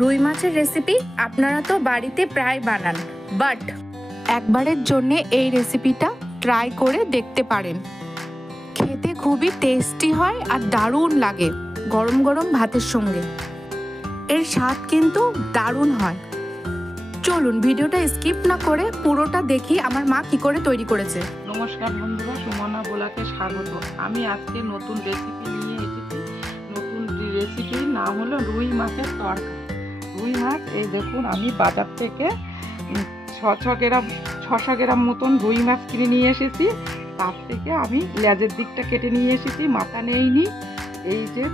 রুই মাছের রেসিপি আপনারা তো বাড়িতে প্রায় বানান, বাট একবারের জন্য এই রেসিপিটা ট্রাই করে দেখতে পারেন। খেতে খুবই টেস্টি হয় আর দারুণ লাগে গরম গরম ভাতের সঙ্গে। এর স্বাদ কিন্তু দারুণ হয়। চলুন ভিডিওটা স্কিপ না করে পুরোটা দেখি আমার মা কি করে তৈরি করেছে। নমস্কার বন্ধুরা, সুমনা বোলাকে স্বাগত। আমি আজকে নতুন রেসিপি নিয়ে এসেছি। নতুন রেসিপির নাম হলো রুই মাছের তরকা। রুই মাছ এই দেখুন, আমি বাজার থেকে 600 গ্রাম মতন রুই মাছ কিনে নিয়ে এসেছি। তার থেকে আমি লেজের দিকটা কেটে নিয়ে এসেছি, মাথা নেইনি। এই যে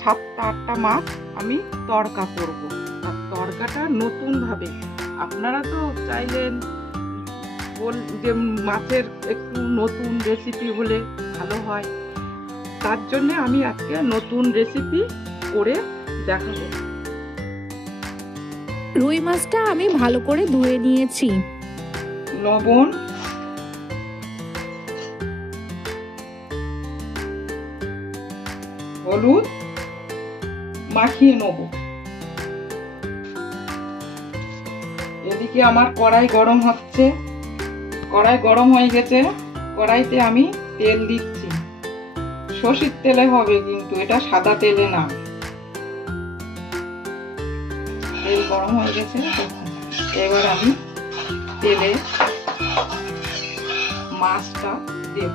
7-8টা মাছ আমি তরকা করব। আর তরকাটা নতুনভাবে, আপনারা তো চাইলেন যে মাছের একটু নতুন রেসিপি হলে ভালো হয়, তার জন্য আমি আজকে নতুন রেসিপি করে দেখাবো। রুই মাছটা আমি ভালো করে ধুয়ে নিয়েছি। লবণ, হলুদ মাখিয়ে নেব। এদিকে আমার কড়াই গরম হচ্ছে। কড়াই গরম হয়ে গেছে। কড়াইতে আমি তেল দিচ্ছি। সরষের তেলে হবে, কিন্তু এটা সাদা তেলে না। তেল গরম হয়ে গেছে। এবার আমি তেলে মাছটা দেব।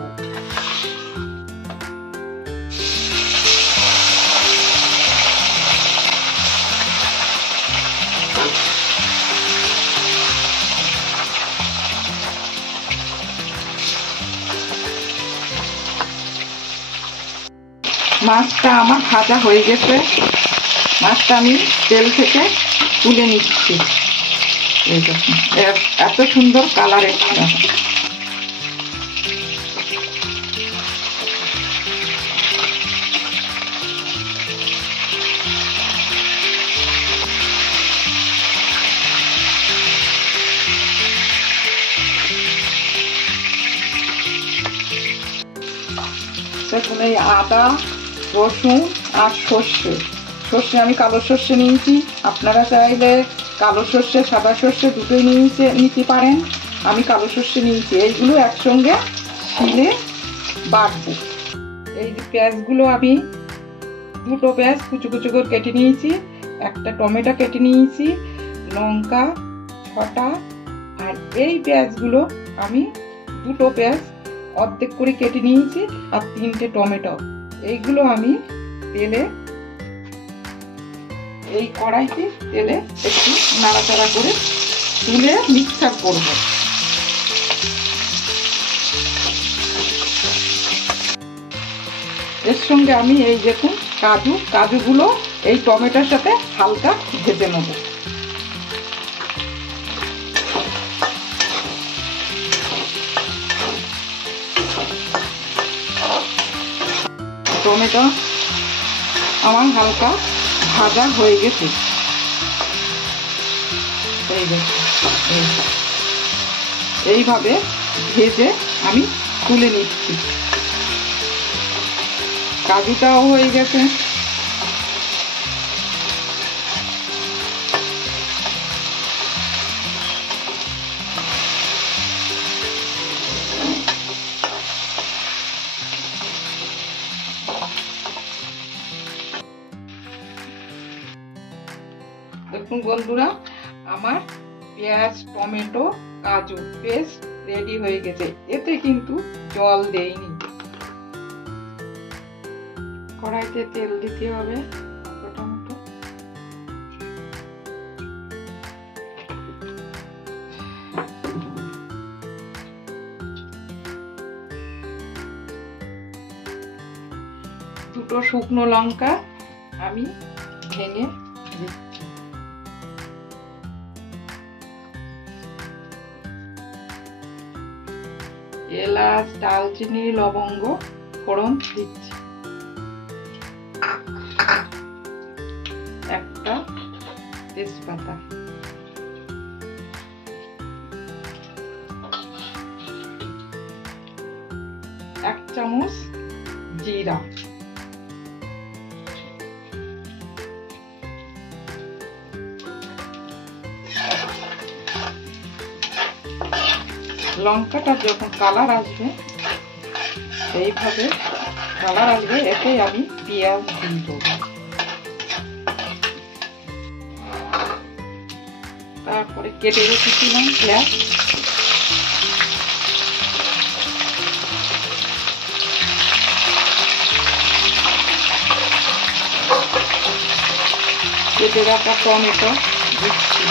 মাছটা আমার ভাজা হয়ে গেছে। মাছটা আমি তেল থেকে তুলে নিচ্ছি। এত সুন্দর কালার এসেছে। দেখুন, এই আদা, রসুন আর সর্ষে আমি কালো সর্ষে নিয়েছি। আপনারা চাইলে কালো সর্ষে সাদা সর্ষে দুটোই নিতে পারেন। আমি কালো সর্ষে নিয়েছি। এইগুলো একসঙ্গে শিলে বাটবো। এই পেঁয়াজগুলো আমি 2টো পেঁয়াজ কুচু কুচু করে কেটে নিয়েছি। একটা টমেটো কেটে নিয়েছি, লঙ্কা 6টা। আর এই পেঁয়াজগুলো আমি 2টো পেঁয়াজ অর্ধেক করে কেটে নিয়েছি, আর 3টে টমেটো। এইগুলো আমি তেলে, এই কড়াইতে তেলে একটু নাড়াচাড়া করে তুলে মিক্সচার করব। এর সঙ্গে আমি এই দেখুন কাজুগুলো এই টমেটোর সাথে হালকা ভেজে নেব। টমেটো আমার হালকা ভাজা হয়ে গেছে। এইভাবে ভেজে আমি তুলে নিচ্ছি। কাজুটাও হয়ে গেছে। দেখুন বন্ধুরা, আমার পেঁয়াজ, টমেটো, কাজু পেস্ট রেডি হয়ে গেছে। এতে কিন্তু জল দেইনি। কড়াইতে তেল দিতে হবে মোটামুটি। দুটো শুকনো লঙ্কা আমি ভেঙে দিচ্ছি। এলাচ, দারচিনি, লবঙ্গ ফোড়ন দিচ্ছি। একটা তেজপাতা, 1 চামচ জিরা, লঙ্কাটা যখন কালার আসবে, এইভাবে কালার আসবে, এতে আমি পেঁয়াজ দিয়ে দেবো। তারপরে কেটে রেখেছিলাম পেঁয়াজ, কেটে রাখা টমেটো দিচ্ছি,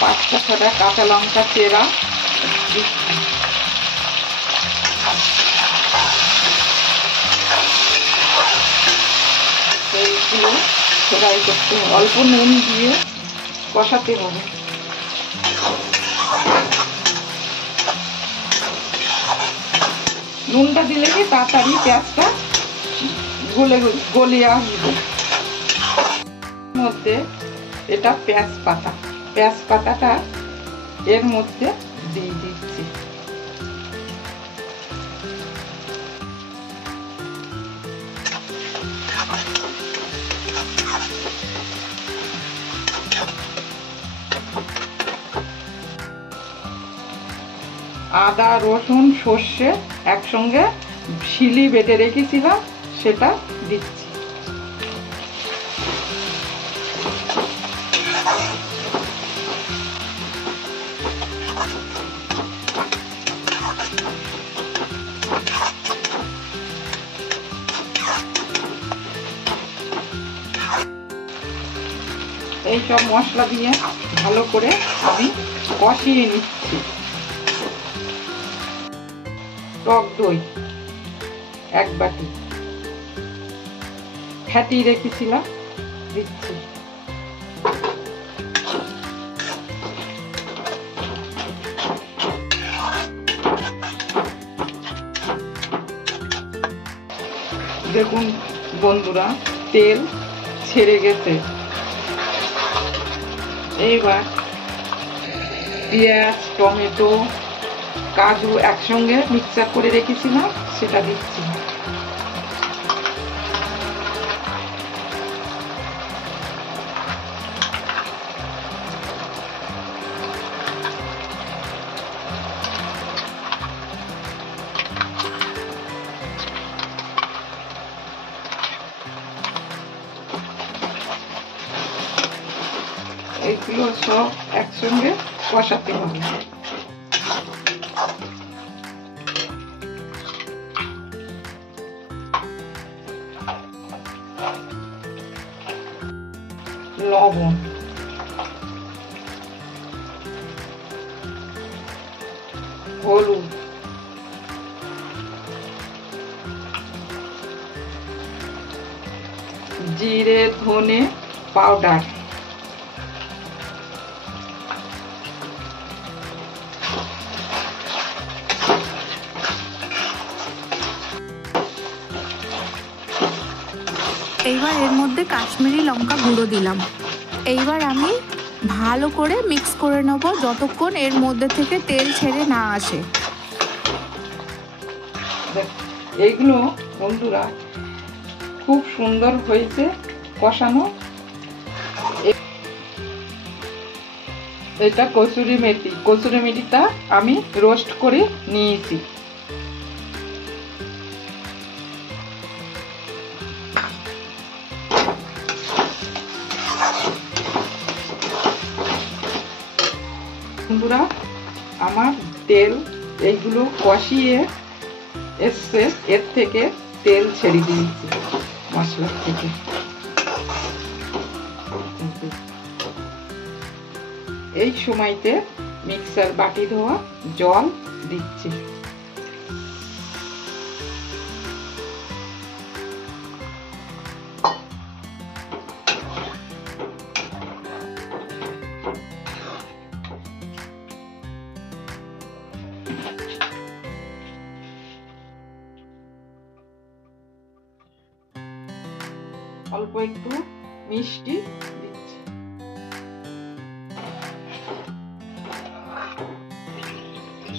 পাঁচটা ছটা কাঁচা লঙ্কা চেরা দিচ্ছি, এইগুলো ফ্রাই করতে হবে, অল্প নুন দিয়ে কষাতে হবে। নুনটা দিলে কি তাড়াতাড়ি পেঁয়াজটা গলে আসবে। মধ্যে এটা পেঁয়াজ পাতাটা এর মধ্যে দিয়ে দিচ্ছি। আদা রসুন সর্ষে একসঙ্গে শিলি বেটে রেখেছিলাম, সেটা দিচ্ছি। এই সব মশলা দিয়ে ভালো করে আমি কষিয়ে নিচ্ছি। টক দই 1 বাটি ফ্যাটিয়ে রেখেছিলাম, দিচ্ছি। দেখুন বন্ধুরা, তেল ছেড়ে গেছে। এইবার পেঁয়াজ টমেটো কাজু একসঙ্গে মিক্সার করে রেখেছিলাম, সেটা দিচ্ছি। এইগুলো সব একসঙ্গে কষাতে হবে। লবণ, হলুদ, জিরে ধনে পাউডার, এইবার এর মধ্যে কাশ্মীরি লঙ্কা গুঁড়ো দিলাম। এইবার আমি ভালো করে মিক্স করে নেব যতক্ষণ এর মধ্যে থেকে তেল ছেড়ে না আসে। এইগুলো বন্ধুরা খুব সুন্দর হয়েছে কষানো। এটা কসুরি মেথিটা আমি রোস্ট করে নিয়েছি। বন্ধুরা আমার তেল এইগুলো কষিয়ে এসছে, এর থেকে তেল ছেড়ে দিয়েছি মশলার থেকে। এই সময়তে মিক্সার বাটি ধোয়া জল দিচ্ছি। অল্প একটু মিষ্টি দিচ্ছি।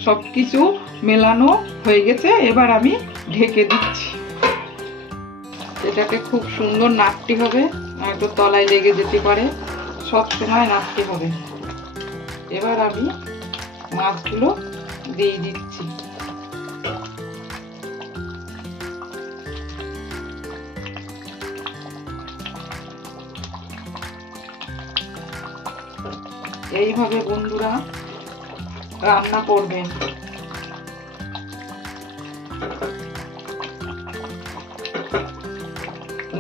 সবকিছু মেলানো হয়ে গেছে, এবার আমি ঢেকে দিচ্ছি। এটা এটাকে খুব সুন্দর নাড়তে হবে, নয়তো তলায় লেগে যেতে পারে। সব সময় নাড়তে হবে। এবার আমি মাছগুলো দিয়ে দিচ্ছি। এইভাবে বন্ধুরা রান্না করবেন।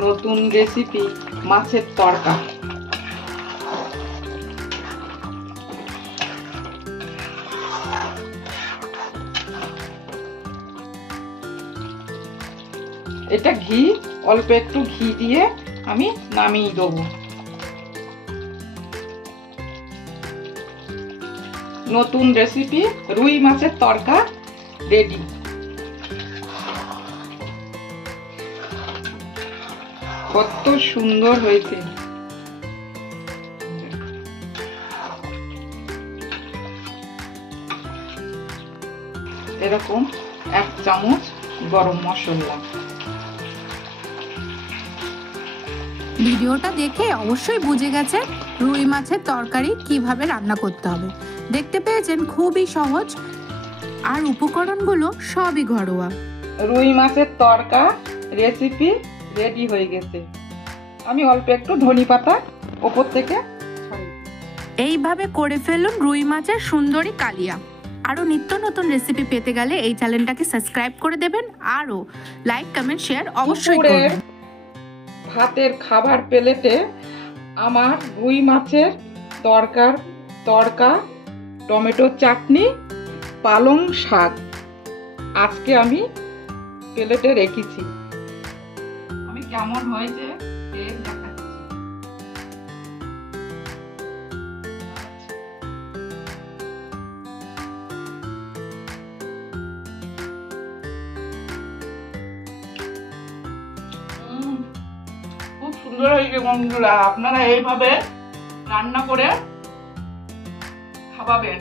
নতুন রেসিপি মাছের তরকা। এটা ঘি, অল্প একটু ঘি দিয়ে আমি নামিয়ে দেবো। নতুন রেসিপি রুই মাছের তরকা রেডি। কত সুন্দর হয়েছে। এরকম 1 চামচ গরম মশলা। ভিডিওটা দেখে অবশ্যই বুঝে গেছেন রুই মাছের তরকারি কিভাবে রান্না করতে হবে। দেখতে পেয়েছেন খুবই সহজ, আর উপকরণগুলো সবই ঘরোয়া। রুই মাছের তরকা রেসিপি রেডি হয়ে গেছে। আমি অল্প একটু ধনেপাতা উপর থেকে এইভাবে করে ফেলুন রুই মাছের সুন্দরী কালিয়া। আরও নিত্য নতুন রেসিপি পেতে গেলে এই চ্যানেলটাকে সাবস্ক্রাইব করে দেবেন, আরও লাইক কমেন্ট শেয়ার অবশ্যই করবেন। ভাতের খাবার প্লেটে আমার রুই মাছের তরকা, টমেটো চাটনি, পালং শাক আজকে আমি প্লেটে রেখেছি। আমি কেমন হয়েছে দেখাচ্ছি। খুব সুন্দর হয়েছে বন্ধুরা। আপনারা এইভাবে রান্না করে খাওয়াবেন।